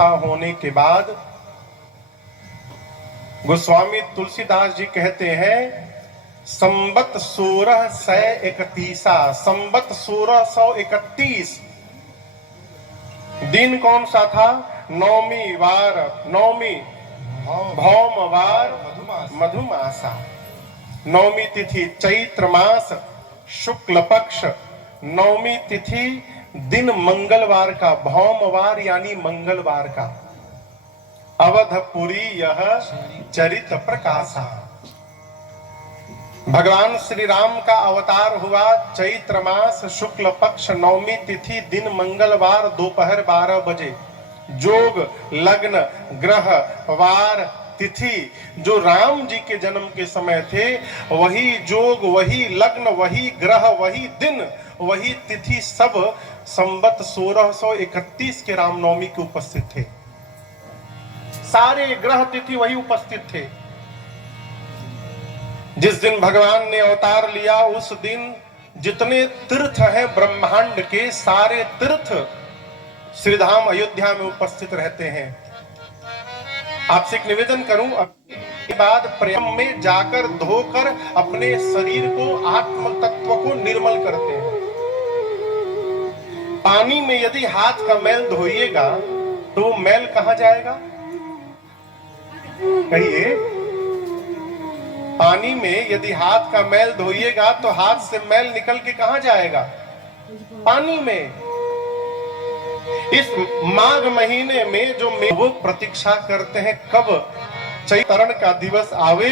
कथा होने के बाद गोस्वामी तुलसीदास जी कहते हैं संबत 1631, संबत 1631 दिन कौन सा था? नौमी वार, नौमी भौमवार मधुमासा, नौमी तिथि चैत्र मास शुक्ल पक्ष, नौमी तिथि दिन मंगलवार का, भौमवार यानी मंगलवार का। अवधपुरी यह चरित प्रकाशा, भगवान श्री राम का अवतार हुआ चैत्र मास शुक्ल पक्ष नौमी तिथि दिन मंगलवार दोपहर 12 बजे। जोग लग्न ग्रह वार तिथि जो राम जी के जन्म के समय थे, वही जोग, वही लग्न, वही ग्रह, वही दिन, वही तिथि सब संबत 1631 के रामनवमी के उपस्थित थे। सारे ग्रह तिथि वही उपस्थित थे। जिस दिन भगवान ने अवतार लिया उस दिन जितने तीर्थ हैं ब्रह्मांड के, सारे तीर्थ श्रीधाम अयोध्या में उपस्थित रहते हैं। आपसे एक निवेदन करूं, के बाद प्रेम में जाकर धोकर अपने शरीर को, आत्म तत्व को निर्मल करते हैं। पानी में यदि हाथ का मैल धोइएगा तो मैल कहां जाएगा? कहिए, पानी में यदि हाथ का मैल धोइएगा तो हाथ से मैल निकल के कहां जाएगा? पानी में। इस माघ महीने में जो वो प्रतीक्षा करते हैं कब चैतरण का दिवस आवे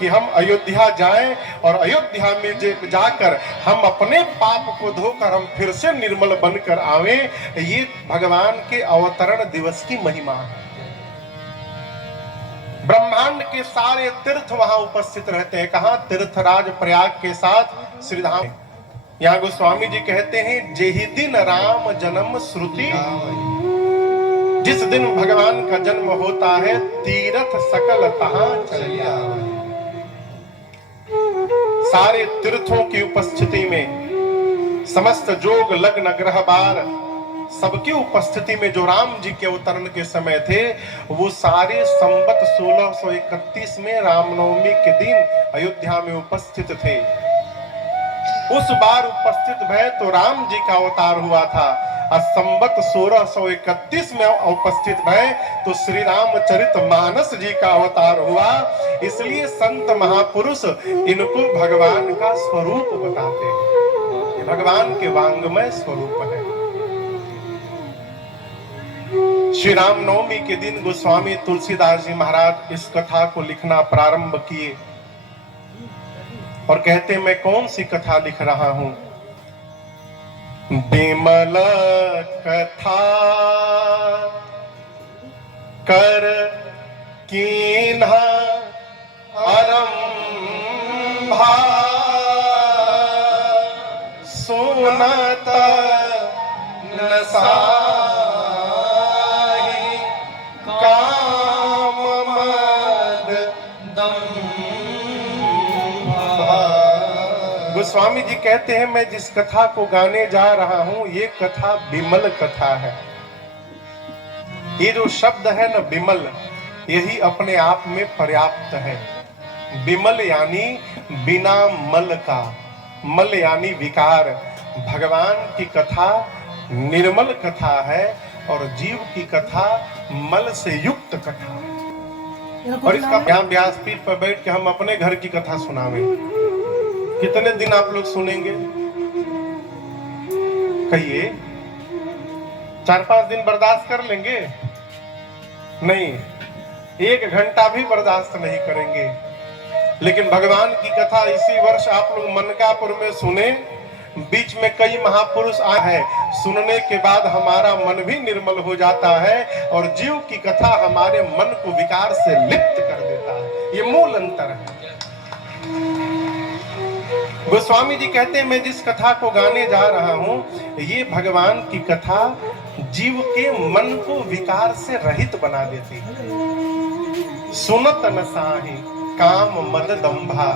कि हम अयोध्या जाएं और अयोध्या में जाकर हम अपने पाप को धोकर हम फिर से निर्मल बनकर आवे। ये भगवान के अवतरण दिवस की महिमा है। ब्रह्मांड के सारे तीर्थ वहां उपस्थित रहते हैं। कहां? तीर्थराज प्रयाग के साथ श्रीधाम। यहाँ गोस्वामी जी कहते हैं जेहि दिन राम जन्म श्रुति, जिस दिन भगवान का जन्म होता है तीर्थ सकल तहां चलिया। सारे तीर्थों की उपस्थिति में, समस्त जोग लग्न ग्रह बार सबकी उपस्थिति में जो राम जी के अवतरण के समय थे, वो सारे संबत 1631 में रामनवमी के दिन अयोध्या में उपस्थित थे। उस बार उपस्थित भय तो राम जी का अवतार हुआ था, और संबत 1631 में उपस्थित भय तो श्री रामचरित मानस जी का अवतार हुआ। इसलिए संत महापुरुष इनको भगवान का स्वरूप बताते हैं। ये भगवान के वांगमय स्वरूप है। श्री रामनवमी के दिन गोस्वामी तुलसीदास जी महाराज इस कथा को लिखना प्रारंभ किए और कहते मैं कौन सी कथा लिख रहा हूं? बिमल कथा कर कीन्हा आरंभा, सुनत नसा गोस्वामी जी कहते हैं मैं जिस कथा को गाने जा रहा हूं ये कथा बिमल कथा है। ये जो शब्द है ना बिमल, यही अपने आप में पर्याप्त है। बिमल यानी बिना मल का, मल यानी विकार। भगवान की कथा निर्मल कथा है और जीव की कथा मल से युक्त कथा है। और इसका यहाँ व्यासपीठ पर बैठ के हम अपने घर की कथा सुनावे। कितने दिन आप लोग सुनेंगे? कहिए, 4-5 दिन बर्दाश्त कर लेंगे? नहीं, 1 घंटा भी बर्दाश्त नहीं करेंगे। लेकिन भगवान की कथा इसी वर्ष आप लोग मनकापुर में सुने। बीच में कई महापुरुष आए हैं, सुनने के बाद हमारा मन भी निर्मल हो जाता है और जीव की कथा हमारे मन को विकार से लिप्त कर देता है। ये मूल अंतर है। गोस्वामी जी कहते हैं मैं जिस कथा को गाने जा रहा हूं ये भगवान की कथा जीव के मन को विकार से रहित बना देती है। सुनत न साहि काम मद दंभा।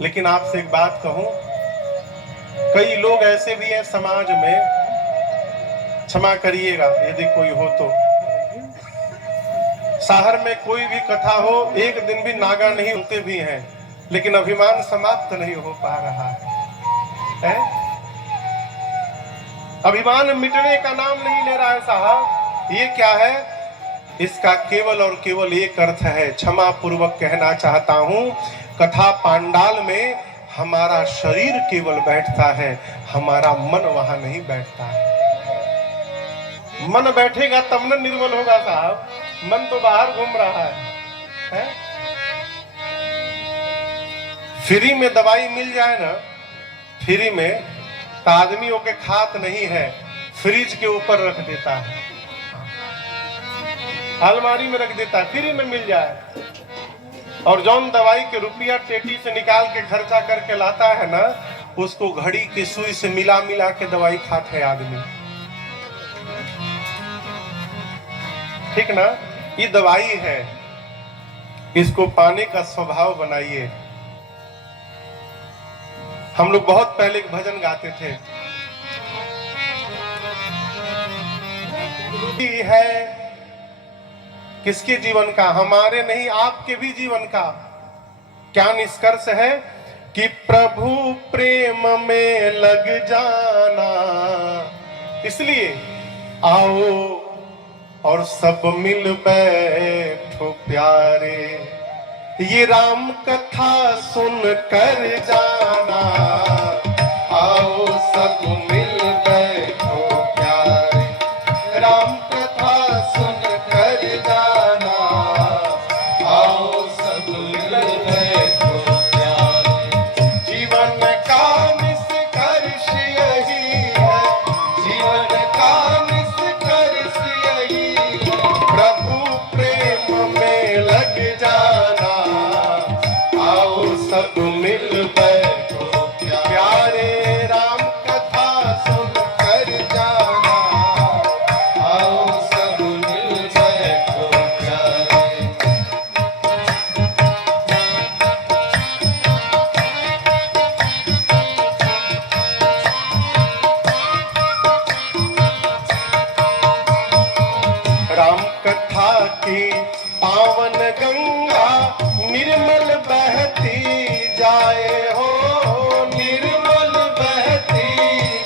लेकिन आपसे एक बात कहूं, कई लोग ऐसे भी हैं समाज में, क्षमा करिएगा यदि कोई हो तो, शहर में कोई भी कथा हो, एक दिन भी नागा नहीं होते भी हैं, लेकिन अभिमान समाप्त नहीं हो पा रहा है? अभिमान मिटने का नाम नहीं ले रहा है साहब। ये क्या है? इसका केवल और केवल एक अर्थ है, क्षमा पूर्वक कहना चाहता हूं, कथा पांडाल में हमारा शरीर केवल बैठता है, हमारा मन वहां नहीं बैठता है। मन बैठेगा तब न निर्मल होगा साहब, मन तो बाहर घूम रहा है? फ्री में दवाई मिल जाए ना, फ्री में, तो आदमी के खात नहीं है, फ्रिज के ऊपर रख देता है, अलमारी में रख देता है, फ्री में मिल जाए। और जौन दवाई के रुपया टेटी से निकाल के खर्चा करके लाता है ना, उसको घड़ी की सुई से मिला मिला के दवाई खाता है आदमी। ठीक ना? ये दवाई है, इसको पाने का स्वभाव बनाइए। हम लोग बहुत पहले एक भजन गाते थे, है किसके जीवन का? हमारे नहीं, आपके भी जीवन का। क्या निष्कर्ष है कि प्रभु प्रेम में लग जाना, इसलिए आओ और सब मिल बैठो प्यारे, ये राम कथा सुन कर जाना, आओ सब मिल बैठो प्यारे, राम कथा सुन कर जाना, आओ सब मिल बैठो प्यारे। जीवन का निष्कर्ष यही है, जीवन का निष्कर्ष यही है, प्रभु प्रेम में लग जाना, आओ सब मिल बैठो प्यारे, राम कथा सुन कर जाना, आओ सब मिल बैठो प्यारे। राम कथा की पावन गंगा निर्मल बहती जाए हो, निर्मल बहती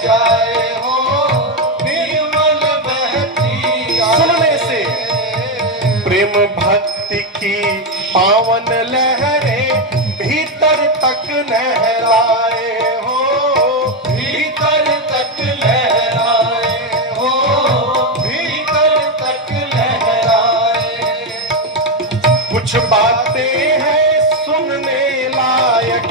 जाए हो, निर्मल बहती जाए। सुनने से प्रेम भक्ति की पावन लहरें भीतर तक लहराए हो, भीतर तक लहराए हो, भीतर तक लहराए। कुछ बातें हैं सुनने लायक,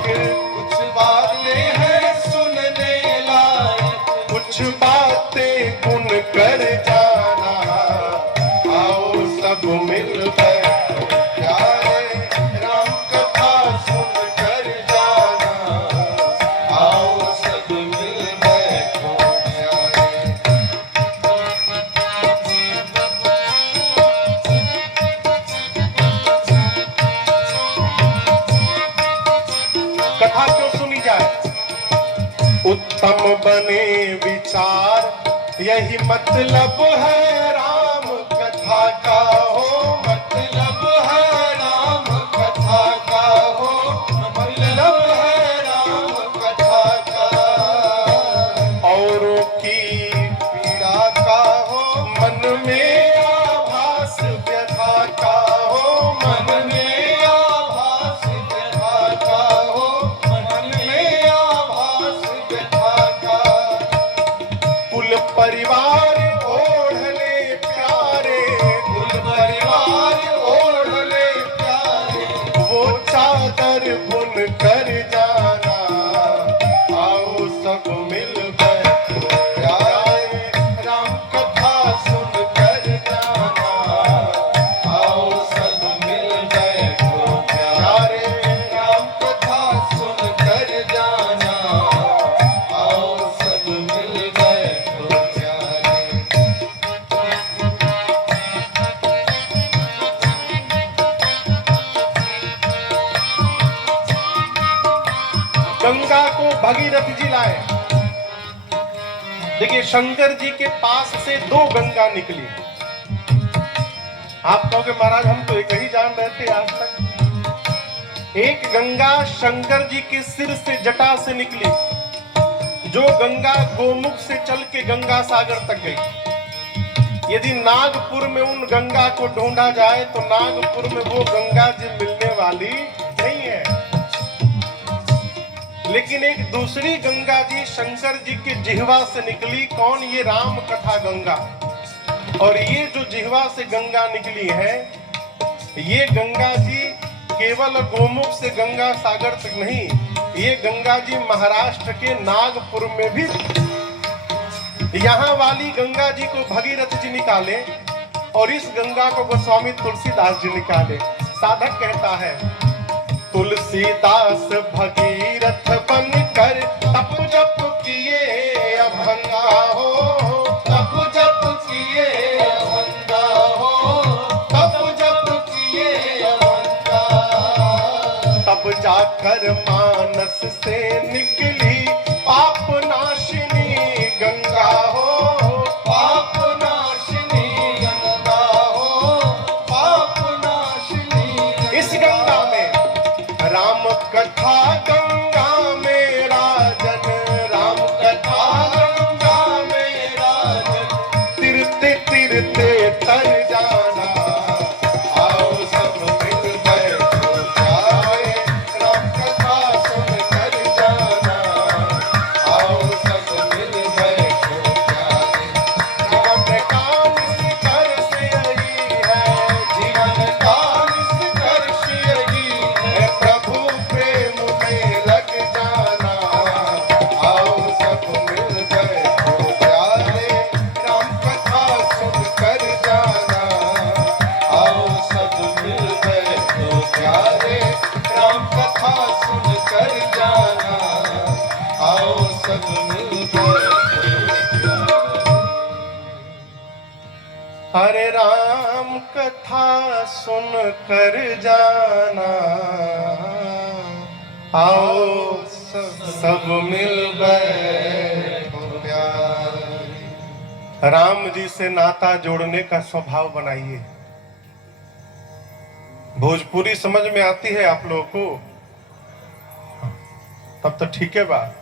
कुछ बातें हैं सुनने लायक, कुछ बातें गुन कर जाना, आओ सब मिल बैठो प्यारे, राम कथा सुन कर जाना, आओ सब मिल बैठो प्यारे। कथा क्यों सुनी जाए? उत्तम बने विचार, यही मतलब है राम कथा का हो, मतलब है राम कथा का हो, मतलब है राम कथा का। औरों की पीड़ा का हो, मन में आभास व्यथा का हो, मन में आभास व्यथा का हो, मन में आभास व्यथा का। कुल परिवार ओढ़ ले प्यारे, कुल परिवार ओढ़ ले प्यारे, वो चादर बुन कर जाना, आओ सब मिल बैठो प्यारे, राम कथा सुन कर जाना, आओ सब मिल बैठो प्यारे, राम कथा सुन कर जाना, आओ सब मिल बैठो प्यारे। गंगा को भगीरथ जी लाए। देखिए, शंकर जी के पास से दो गंगा निकली, आप कहोगे महाराज हम तो एक ही जान रहे थे आज तक। एक गंगा शंकर जी के सिर से जटा से निकली, जो गंगा गोमुख से चल के गंगा सागर तक गई। यदि नागपुर में उन गंगा को ढूंढा जाए तो नागपुर में वो गंगा जी मिलने वाली नहीं है। लेकिन एक दूसरी गंगा जी शंकर जी के जिह्वा से निकली। कौन? ये राम कथा गंगा। और ये जो जिह्वा से गंगा निकली है, ये गंगा जी केवल गोमुख से गंगा सागर तक नहीं, ये गंगा जी महाराष्ट्र के नागपुर में भी। यहाँ वाली गंगा जी को भगीरथ जी निकाले और इस गंगा को गोस्वामी तुलसीदास जी निकाले। साधक कहता है, तुलसीदास भगीरथ बनकर तप जप किए अभंगा हो, तप जप किए अभंगा हो, तप जप किए अभंगा। तब जाकर मानस से निकली पाप नाशिनी गंगा हो, पाप नाशिनी गंगा हो, पाप नाशिनी। इस गंगा में राम कथा गंगा में राजन, राम कथा गंगा में राजन, तिरते तिरते तर जाना। आओ सब मिल बैठो जाए, राम कथा सुन कर जाना। आओ सब मिल बैठो जाए, जीवन का निष्कर्ष यही है, जीवन का निष्कर्ष यही है, प्रभु प्रेम में लग जाना। आओ सब मिल बैठो जाए, राम कथा सुन कर जाना। आओ सब मिल बैठो जाए, राम कथा सुन कर जाना। आओ सब मिल बैठो जाए। हरे राम कथा सुन कर जाना। आओ सब मिल बैठो प्यारे। राम जी से नाता जोड़ने का स्वभाव बनाइए। भोजपुरी समझ में आती है आप लोगों को? तब तो ठीक है बात।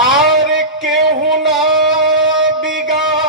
आर केहू ना बिगाड़